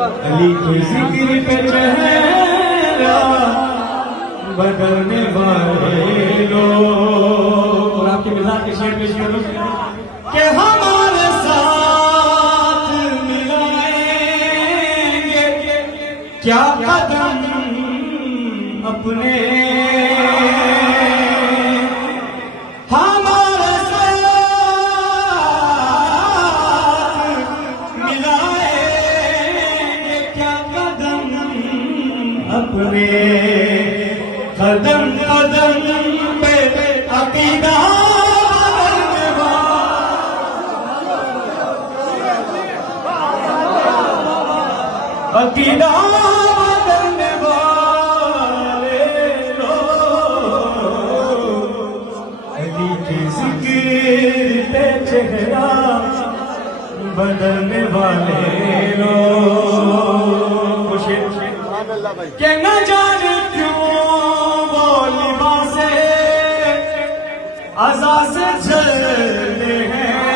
علی کی ذکر پہ چہرہ بدلنے والے لوگ. اور آپ کے مزاج کے شعر پیش کروں کہ ہمارے ساتھ ملائیں گے کیا قدم اپنے ہمارے ساتھ ملائیں گے کیا قدم اپنے قدم قدم پہ عقیدہ عقیدہ بدلنے والے لوگ. علی کے ذکر پہ چہرہ بدلنے والے لوگ. کہ نہ جانے کیوں وہ لباس عزا سے چلتے ہیں